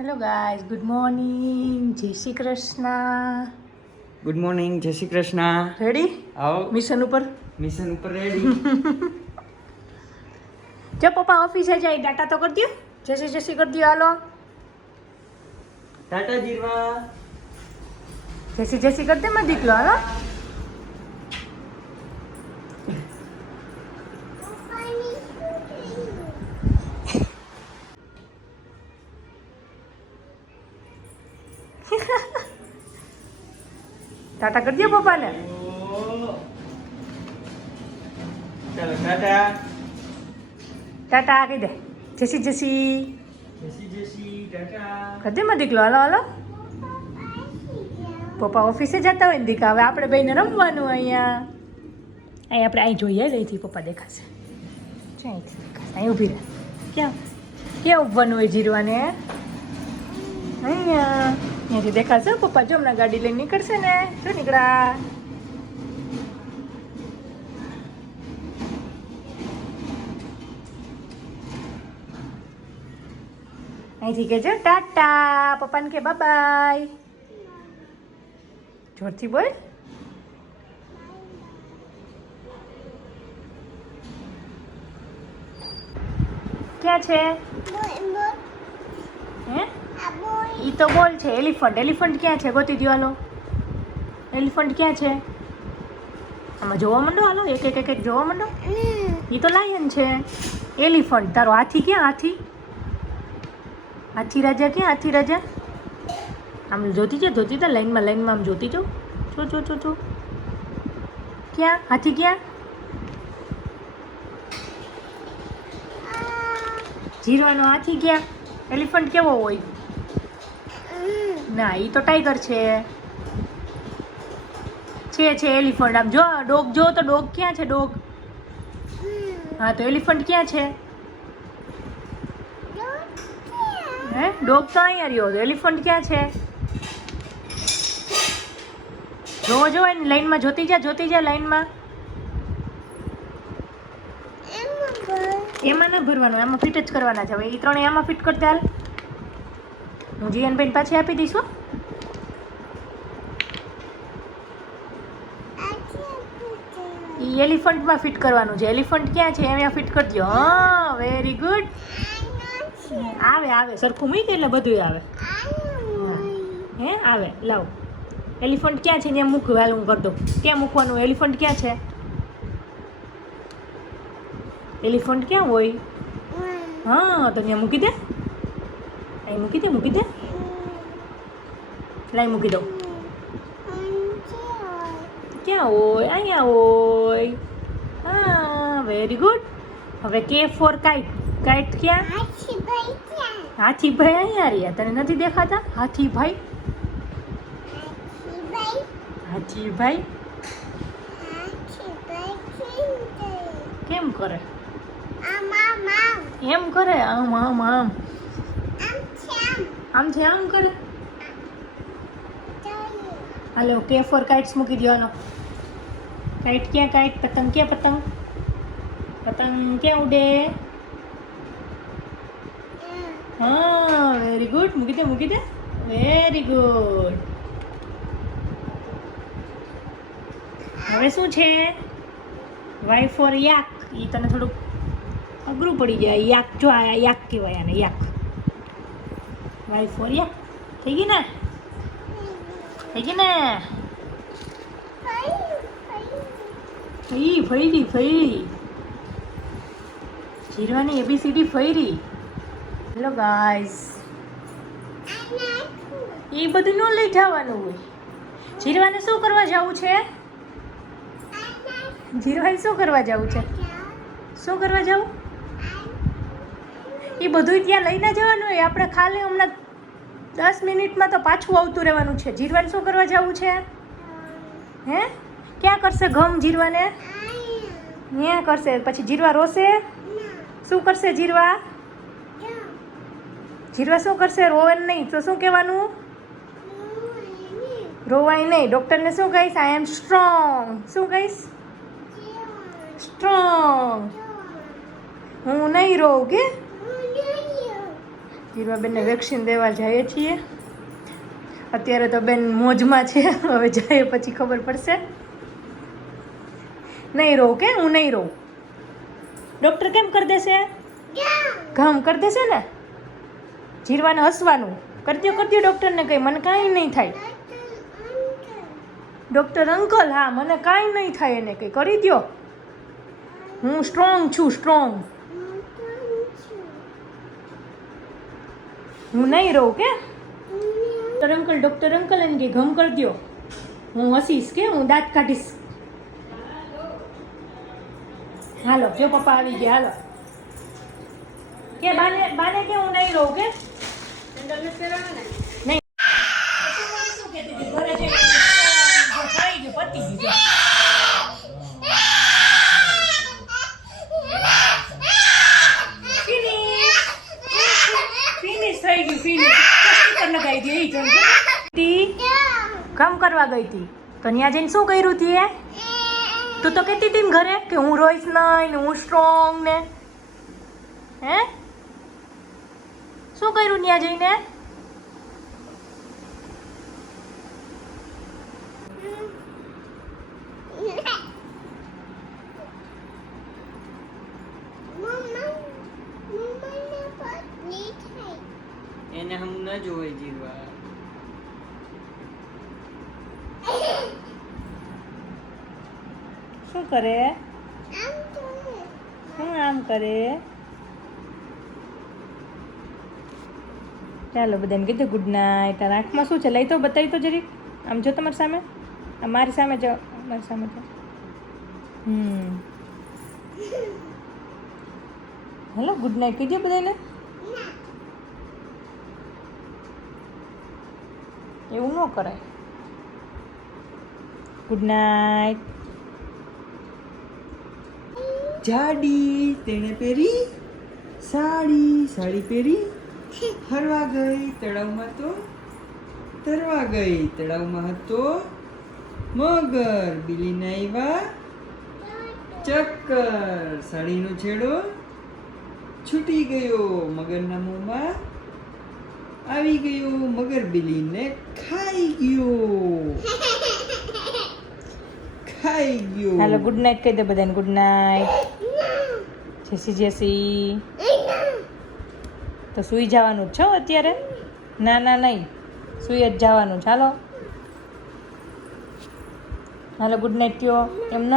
Hello guys, good morning, જય Shri Krishna. Good morning, જય Shri Krishna. Ready? આવો મિશન ઉપર. મિશન ઉપર રેડી. જો પપ્પા ઓફિસે જાય, ટાટા તો કરી દો. જય શ્રી કરી દો. હાલો, ટાટા જીરવા. જય શ્રી કરી દે મારો દીકરો. હાલો, ટાટા કરી દો પપ્પાને. ચાલો ટાટા. ટાટા કહી દે. જય શ્રી જય શ્રી ટાટા. કરી દે મારો દીકરો. હાલો હાલો, પપ્પા ઓફિસે જતા હોય ને દીકા. હવે આપણે બેને રમવાનું અહીંયા. અહીં આપણે અહીં જોઈએ અહીંથી પપ્પા દેખાશે. જો અહીંથી દેખાશે. અહીં ઊભી રહે. ક્યાં ઊભવાનું હોય જીરવાને? અહીંયા અહીંયાથી દેખાશે પપ્પા. જો હમણાં ગાડી લઈને નીકળશે ને. જો નીકળા. અહીંથી કહેજો ટાટા. પપ્પાને કે બાય. જોરથી બોલ. ક્યાં છે? હે? ઈ તો બોલ છે. એલિફન્ટ. એલિફન્ટ ક્યાં છે? ગોતી દો. હાલો, એલિફન્ટ ક્યાં છે? આમાં જોવા માંડો. હાલો, એક જોવા માંડો. ઈ તો લાયન છે. એલિફન્ટ. તારો હાથી ક્યાં? હાથી રાજા ક્યાં? હાથી રાજા આમ જોતી જા. લાઈનમાં આમ જોતી જાઉં. જો ક્યાં હાથી? ક્યાં? જીરવાનો હાથી ક્યાં? એલિફન્ટ કેવો હોય? ના, એ તો ટાઈગર છે. એલિફન્ટ. આમ જો ડોગ. જો તો ડોગ ક્યાં છે? ડોગ. હા, તો એલિફન્ટ ક્યાં છે? હે? ડોગ તો અહીંયા રહ્યો. એલિફન્ટ ક્યાં છે? જો એની લાઈનમાં જોતી જા લાઈનમાં. એમાં ના ભરવાનું, એમાં ફિટ જ કરવાના છે. હવે એ ત્રણે આમાં ફિટ કરી દે. હાલ, હું જીવનબેન પાછી આપી દઈશું. એ એલિફન્ટમાં ફિટ કરવાનું છે. એલિફન્ટ ક્યાં છે? અહીંયા ફિટ કરી દો. હા, વેરી ગુડ. આવે સરખું મૂકી એટલે બધું આવે. હે? આવે. લાવ. એલિફન્ટ ક્યાં છે? ત્યાં મૂકવું. હાલ, હું કરી દઉં. ક્યાં મૂકવાનું? એલિફન્ટ ક્યાં છે? એલિફન્ટ ક્યાં હોય? હા, તો ત્યાં મૂકી દે. અહીં મૂકી દે. લાઈ મૂકી દઉં. ક્યાં હોય? અહીંયા હોય. હા, વેરી ગુડ. હવે કે ફોર કાઇટ. કાઇટ ક્યાં? હાથીભાઈ અહીંયા રહ્યા. તને નથી દેખાતા? હાથીભાઈ. કેમ કરે? એમ કરે. આમ છે. આમ કરે. હાલો, કે ફોર કાઇટ્સ મૂકી દેવાનો. કાઇટ ક્યાં? કાઇટ. પતંગ ક્યાં? પતંગ ક્યાં ઉડે? હા, વેરી ગુડ. મૂકી દે. Very good. હવે શું છે? Y for yak. એ તને થોડુંક અઘરું પડી જાય. યાક. જો આ યાક કહેવાય આને. યાક. Y for yak. થઈ ગઈ ને? ફરી. જીરવાની ABCD ફરી. હેલો ગાઈસ, એ બધું ન લઈ જવાનું હોય. જીરવાને શું કરવા જવું છે? શું કરવા જવું? એ બધું ત્યાં લઈને જવાનું હોય. આપણે ખાલી હમણાં 10 મિનિટમાં તો પાછું આવતું રહેવાનું છે. જીરવાને શું કરવા જવું છે? હે? ક્યાં કરશે ઘમ જીરવાને? ત્યાં કરશે. પછી જીરવા રોશે? શું કરશે જીરવા? શું કરશે? રોવે નહીં. તો શું કહેવાનું? રોવાય નહીં. ડૉક્ટરને શું કહીશ? આઈ એમ સ્ટ્રોંગ. શું કહીશ? સ્ટ્રોંગ. હું નહીં રોઉં કે જીરવાબેનને વેક્સિન દેવા જઈએ છીએ. અત્યારે તો બેન મોજમાં છે, હવે જાય પછી ખબર પડશે. નહીં રહું કે હું નહીં રહું. ડૉક્ટર કેમ કરી દેશે? ઘામ કરી દેશે ને. જીરવાને હસવાનું કરી દો ડૉક્ટરને કંઈ મને કાંઈ નહીં થાય. ડૉક્ટર અંકલ હા મને કાંઈ નહીં થાય એને કંઈ કરી દો. હું સ્ટ્રોંગ છું સ્ટ્રોંગ. હું નહીં રહું કે ડૉક્ટર અંકલ એને કે ઘમ કરી દો. હું હસીશ કે હું દાંત કાઢીશ. હાલો જો પપ્પા આવી ગયા હાલો. કે બાને કે હું નહીં રહું કે નહીં. શું કહેતી હતી ઘરે જઈને થઈ ગયું પતી ગયું. ફિનિશ થઈ ગયું ફિનિશ. લગાવી દે કામ કરવા ગઈ હતી તો ત્યાં જઈને શું કર્યું તી એ? તું તો કહેતી હતી ને ઘરે કે હું રોઈશ નહીં ને હું સ્ટ્રોંગ ને. હે શું કર્યું ત્યાં જઈને? એને હમ ન જોઈ જીરવા. શું કરે? શું આમ કરે? ચાલો બધાને કીધું ગુડ નાઇટ. તારા આંખમાં શું છે? લઈ તો બતાવી તો જરીક. આમ જો તમારી સામે. મારી સામે જો. મારી સામે જો. હેલો ગુડ નાઇટ કીધું બધાને. એવું ન કરાય. Good night. જાડી તેણે પહેરી સાડી પહેરી ફરવા ગઈ તળાવમાં તો તરવા ગઈ. તળાવમાં હતો મગર, બિલીને આવ્યા ચક્કર. સાડીનો છેડો છૂટી ગયો, મગરના મોંમાં આવી ગયો. મગર બિલીને ખાઈ ગયો. હાલો ગુડ નાઇટ કહી દે બધાને. Good night. જેસી તો સૂઈ જવાનું જ છો અત્યારે? ના નહીં સૂઈ જ જવાનું. ચાલો હાલો ગુડ નાઇટ કયો. એમ ન